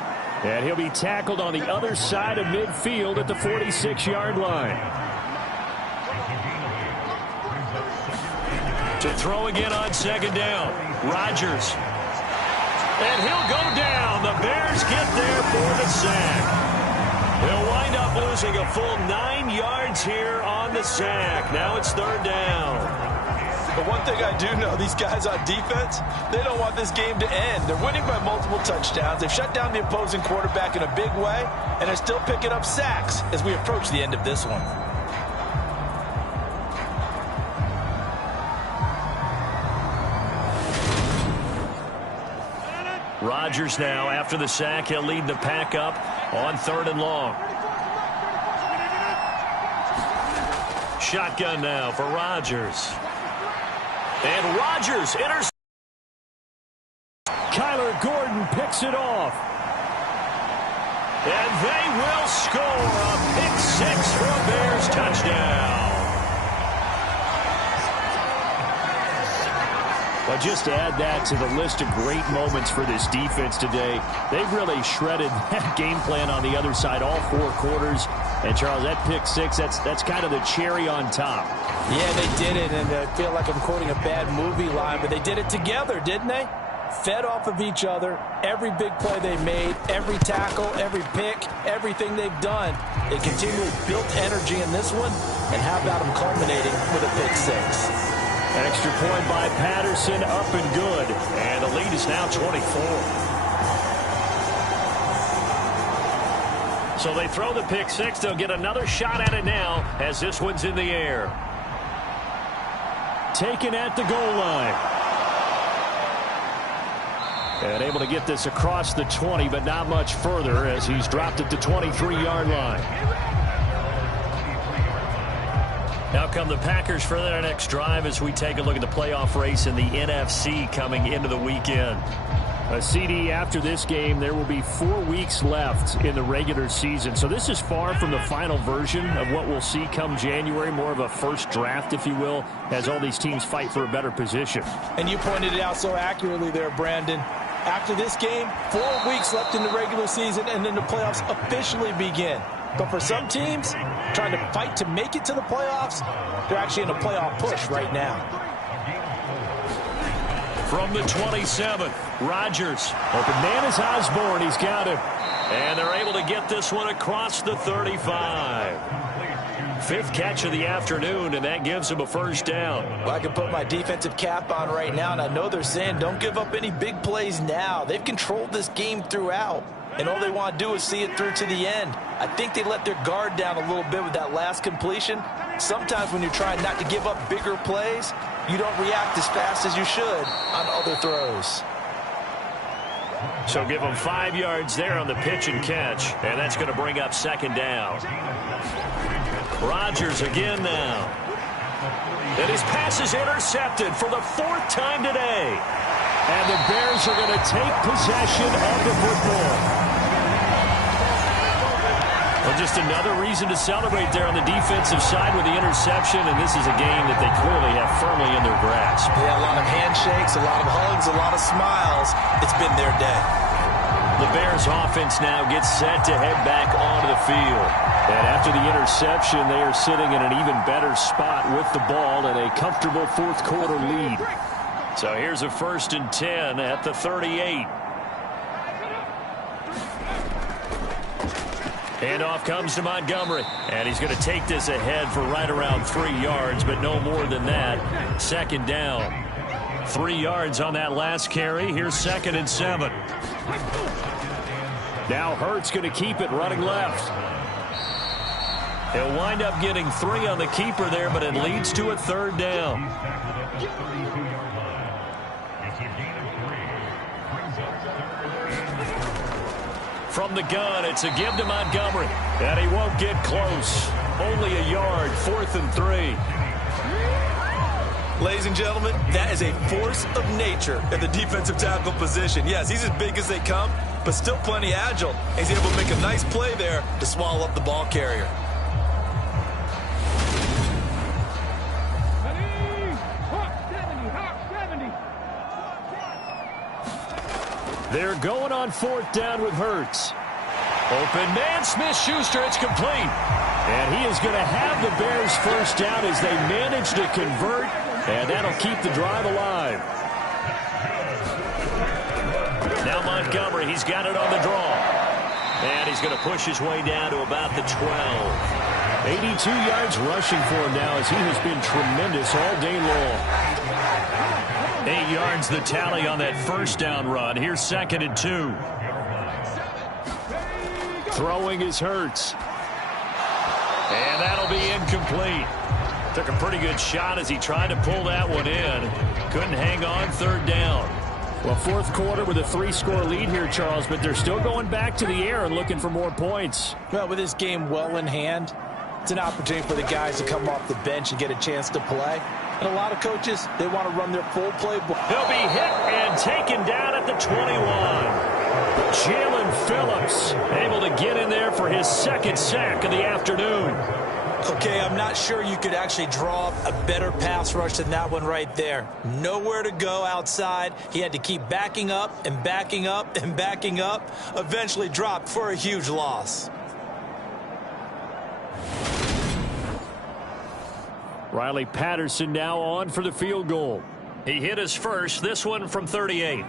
And he'll be tackled on the other side of midfield at the 46-yard line. To throw again on second down, Rodgers. And he'll go down. The Bears get there for the sack. He'll wind up losing a full 9 yards here on the sack. Now it's third down. But one thing I do know, these guys on defense, they don't want this game to end. They're winning by multiple touchdowns. They've shut down the opposing quarterback in a big way, and they're still picking up sacks as we approach the end of this one. Rodgers now, after the sack, he'll lead the pack up on 3rd and long. Shotgun now for Rodgers. And Rodgers enters. Kyler Gordon picks it off. And they will score a pick six for a Bears touchdown. Well, just to add that to the list of great moments for this defense today. They've really shredded that game plan on the other side all 4 quarters. And, Charles, that pick six, that's kind of the cherry on top. Yeah, they did it, and I feel like I'm quoting a bad movie line, but they did it together, didn't they? Fed off of each other, every big play they made, every tackle, every pick, everything they've done. They continually built energy in this one, and how about them culminating with a pick six? Extra point by Patterson, up and good. And the lead is now 24. So they throw the pick six. They'll get another shot at it now as this one's in the air. Taken at the goal line. And able to get this across the 20, but not much further as he's dropped it to 23-yard line. Now come the Packers for their next drive as we take a look at the playoff race in the NFC coming into the weekend. A CD after this game, there will be 4 weeks left in the regular season. So this is far from the final version of what we'll see come January, more of a first draft, if you will, as all these teams fight for a better position. And you pointed it out so accurately there, Brandon. After this game, 4 weeks left in the regular season, and then the playoffs officially begin. But for some teams, trying to fight to make it to the playoffs, they're actually in a playoff push right now. From the 27, Rodgers. Open man is Osborne. He's got him. And they're able to get this one across the 35. 5th catch of the afternoon, and that gives him a first down. Well, I can put my defensive cap on right now, and I know they're saying don't give up any big plays now. They've controlled this game throughout, and all they want to do is see it through to the end. I think they let their guard down a little bit with that last completion. Sometimes when you're trying not to give up bigger plays, you don't react as fast as you should on other throws. So give them 5 yards there on the pitch and catch, and that's going to bring up 2nd down. Rodgers again now. And his pass is intercepted for the 4th time today. And the Bears are going to take possession of the football. Well, just another reason to celebrate there on the defensive side with the interception, and this is a game that they clearly have firmly in their grasp. Yeah, a lot of handshakes, a lot of hugs, a lot of smiles. It's been their day. The Bears offense now gets set to head back onto the field. And after the interception, they are sitting in an even better spot with the ball and a comfortable 4th quarter lead. So here's a 1st and 10 at the 38. Handoff comes to Montgomery, and he's going to take this ahead for right around 3 yards, but no more than that. 2nd down. 3 yards on that last carry. Here's 2nd and 7. Now Hurts going to keep it running left. He'll wind up getting 3 on the keeper there, but it leads to a 3rd down. From the gun, it's a give to Montgomery. And he won't get close. Only a yard, 4th and 3. Ladies and gentlemen, that is a force of nature in the defensive tackle position. Yes, he's as big as they come, but still plenty agile. He's able to make a nice play there to swallow up the ball carrier. They're going on 4th down with Hurts. Open man, Smith-Schuster, it's complete. And he is going to have the Bears first down as they manage to convert, and that'll keep the drive alive. Now Montgomery, he's got it on the draw. And he's going to push his way down to about the 12. 82 yards rushing for him now as he has been tremendous all day long. 8 yards the tally on that first down run. Here's 2nd and 2. Throwing is Hurts. And that'll be incomplete. Took a pretty good shot as he tried to pull that one in. Couldn't hang on, 3rd down. Well, 4th quarter with a 3-score lead here, Charles, but they're still going back to the air and looking for more points. Well, with this game well in hand, it's an opportunity for the guys to come off the bench and get a chance to play. And a lot of coaches, they want to run their full playbook. He'll be hit and taken down at the 21. Jalen Phillips able to get in there for his second sack of the afternoon. Okay, I'm not sure you could actually draw up a better pass rush than that one right there. Nowhere to go outside. He had to keep backing up and backing up and backing up. Eventually dropped for a huge loss. Riley Patterson now on for the field goal. He hit his first, this one from 38.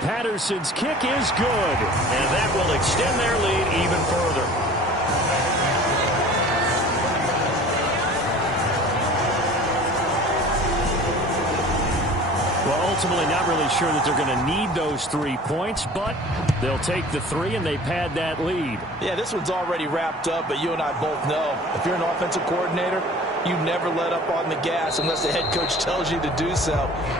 Patterson's kick is good. And that will extend their lead even further. Well, ultimately not really sure that they're going to need those 3 points, but they'll take the 3 and they pad that lead. Yeah, this one's already wrapped up, but you and I both know if you're an offensive coordinator, you never let up on the gas unless the head coach tells you to do so.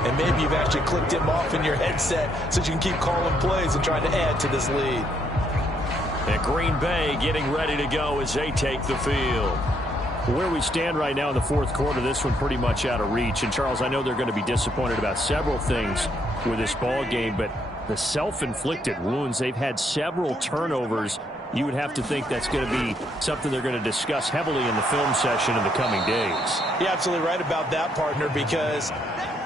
And maybe you've actually clicked him off in your headset so you can keep calling plays and trying to add to this lead. And Green Bay getting ready to go as they take the field. Where we stand right now in the fourth quarter, this one pretty much out of reach. And, Charles, I know they're going to be disappointed about several things with this ball game, but the self-inflicted wounds, they've had several turnovers. You would have to think that's going to be something they're going to discuss heavily in the film session in the coming days. You're absolutely right about that, partner, because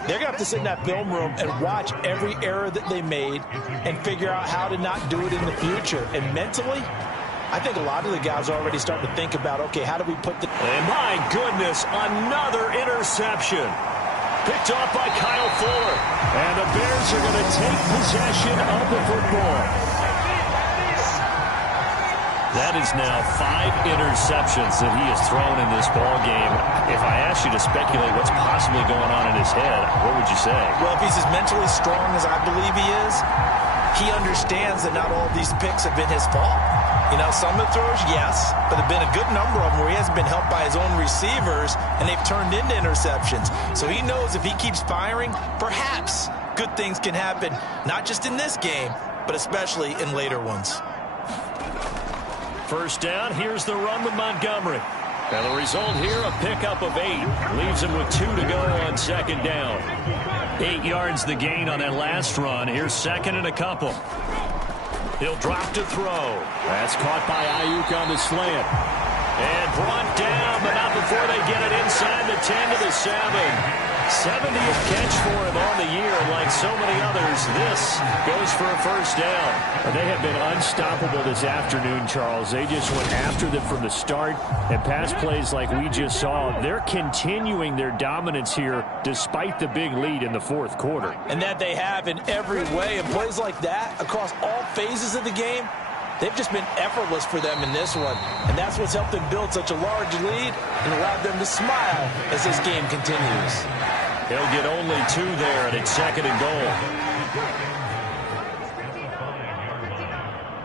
they're going to have to sit in that film room and watch every error that they made and figure out how to not do it in the future. And mentally, I think a lot of the guys are already starting to think about, okay, how do we put the... And my goodness, another interception. Picked off by Kyle Fuller. And the Bears are going to take possession of the football. That is now 5 interceptions that he has thrown in this ball game. If I asked you to speculate what's possibly going on in his head, what would you say? Well, if he's as mentally strong as I believe he is, he understands that not all of these picks have been his fault. You know, some of the throws, yes, but there have been a good number of them where he hasn't been helped by his own receivers, and they've turned into interceptions. So he knows if he keeps firing, perhaps good things can happen, not just in this game, but especially in later ones. First down, here's the run with Montgomery. And the result here, a pickup of 8. Leaves him with 2 to go on second down. 8 yards the gain on that last run. Here's second and a couple. He'll drop to throw. That's caught by Ayuk on the slant. And brought down, but not before they get it inside the 10 to the 7. 70th catch for him on the year. Like so many others, this goes for a first down. They have been unstoppable this afternoon, Charles. They just went after them from the start, and pass plays like we just saw. They're continuing their dominance here despite the big lead in the fourth quarter. And that they have in every way. And plays like that across all phases of the game, they've just been effortless for them in this one. And that's what's helped them build such a large lead and allowed them to smile as this game continues. He'll get only 2 there, and it's second and goal.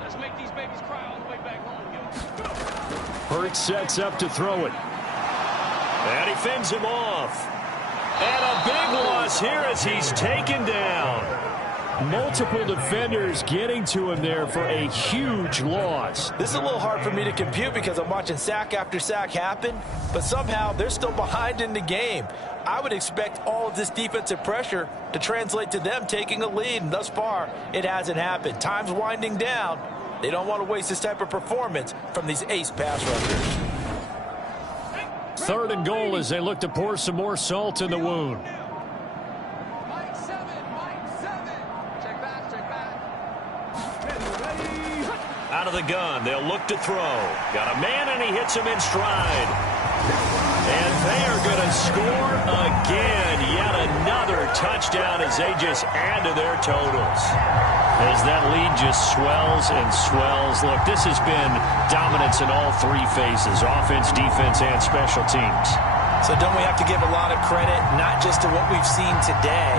Let's make these babies cry on the way back home. Hurts sets up to throw it. And he fends him off. And a big loss here as he's taken down. Multiple defenders getting to him there for a huge loss. This is a little hard for me to compute because I'm watching sack after sack happen, but somehow they're still behind in the game. I would expect all of this defensive pressure to translate to them taking a lead, and thus far, it hasn't happened. Time's winding down. They don't want to waste this type of performance from these ace pass rushers. Third and goal as they look to pour some more salt in the wound. Out of the gun, they'll look to throw. Got a man, and he hits him in stride. And they are going to score again. Yet another touchdown as they just add to their totals. As that lead just swells and swells. Look, this has been dominance in all 3 phases, offense, defense, and special teams. So don't we have to give a lot of credit, not just to what we've seen today,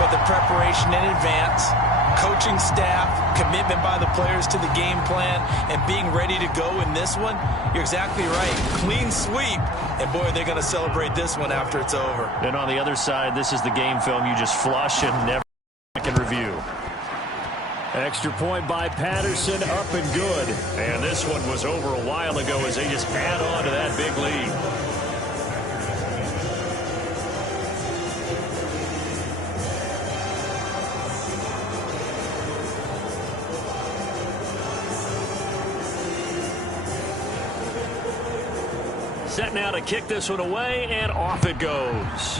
but the preparation in advance, coaching staff, commitment by the players to the game plan, and being ready to go in this one? You're exactly right. Clean sweep. And, boy, they're going to celebrate this one after it's over. And on the other side, this is the game film you just flush and never can review. Extra point by Patterson, up and good. And this one was over a while ago as they just add on to that big lead. Set now to kick this one away, and off it goes.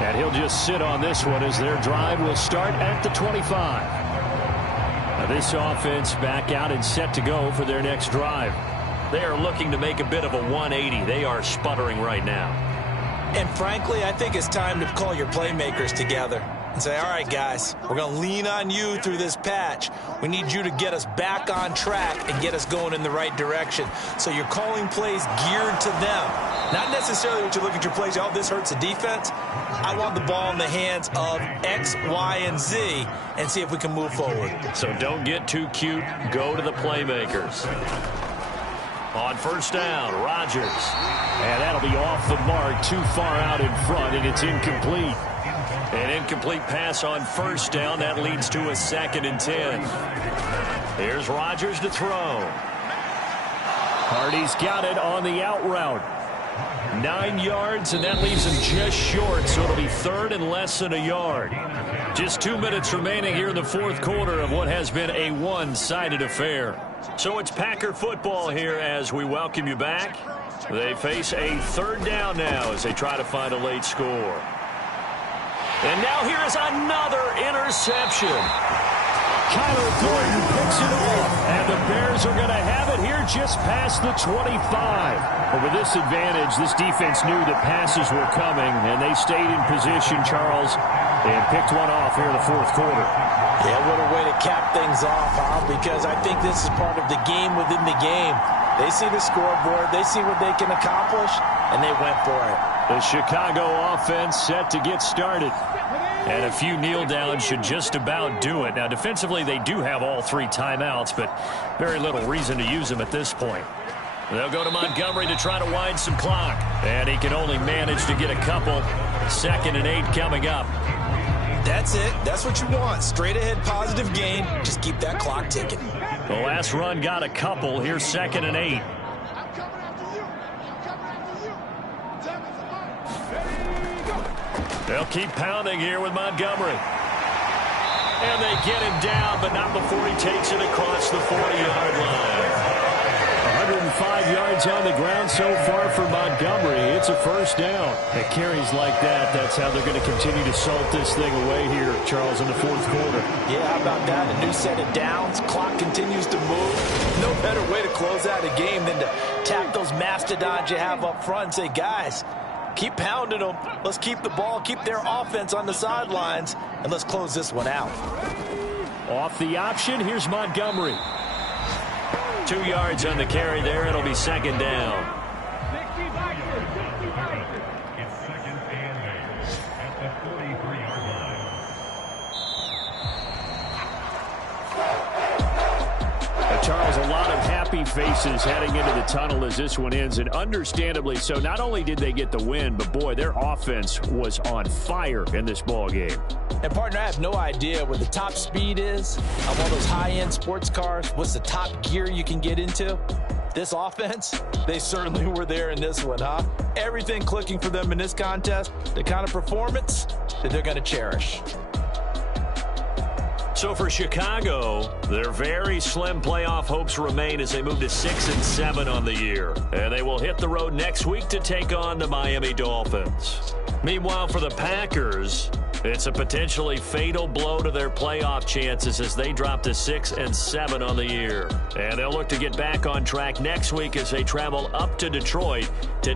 And he'll just sit on this one as their drive will start at the 25. Now this offense back out and set to go for their next drive. They are looking to make a bit of a 180. They are sputtering right now. And frankly, I think it's time to call your playmakers together and say, all right, guys, we're going to lean on you through this patch. We need you to get us back on track and get us going in the right direction. So you're calling plays geared to them. Not necessarily what you look at your plays, oh, this hurts the defense. I want the ball in the hands of X, Y, and Z and see if we can move forward. So don't get too cute. Go to the playmakers. On first down, Rodgers. And that'll be off the mark, too far out in front, and it's incomplete. An incomplete pass on first down. That leads to a 2nd and 10. Here's Rodgers to throw. Hardy's got it on the out route. 9 yards, and that leaves him just short, so it'll be 3rd and less than a yard. Just 2 minutes remaining here in the 4th quarter of what has been a one-sided affair. So it's Packer football here as we welcome you back. They face a 3rd down now as they try to find a late score. And now here is another interception. Kyler Gordon picks it off, and the Bears are going to have it here just past the 25. But with this advantage, this defense knew that passes were coming, and they stayed in position, Charles, and picked one off here in the 4th quarter. Yeah, what a way to cap things off, huh? Because I think this is part of the game within the game. They see the scoreboard, they see what they can accomplish, and they went for it. The Chicago offense set to get started. And a few kneel downs should just about do it. Now, defensively, they do have all 3 timeouts, but very little reason to use them at this point. They'll go to Montgomery to try to wind some clock. And he can only manage to get a couple. 2nd and 8 coming up. That's it. That's what you want. Straight ahead positive gain. Just keep that clock ticking. The last run got a couple. Here's 2nd and 8. They'll keep pounding here with Montgomery. And they get him down, but not before he takes it across the 40-yard line. 105 yards on the ground so far for Montgomery. It's a 1st down. At carries like that, that's how they're going to continue to salt this thing away here, Charles, in the 4th quarter. Yeah, how about that? A new set of downs. Clock continues to move. No better way to close out a game than to tap those mastodons you have up front and say, guys, keep pounding them. Let's keep the ball, keep their offense on the sidelines, and let's close this one out. Off the option, here's Montgomery. 2 yards on the carry there. It'll be 2nd down. Charles, a lot of happy faces heading into the tunnel as this one ends, and understandably so. Not only did they get the win, but boy, their offense was on fire in this ball game. And partner, I have no idea what the top speed is on one of those high-end sports cars. What's the top gear you can get into? This offense, they certainly were there in this one, huh? Everything clicking for them in this contest, the kind of performance that they're going to cherish. So for Chicago, their very slim playoff hopes remain as they move to 6-7 on the year. And they will hit the road next week to take on the Miami Dolphins. Meanwhile, for the Packers, it's a potentially fatal blow to their playoff chances as they drop to 6-7 on the year. And they'll look to get back on track next week as they travel up to Detroit to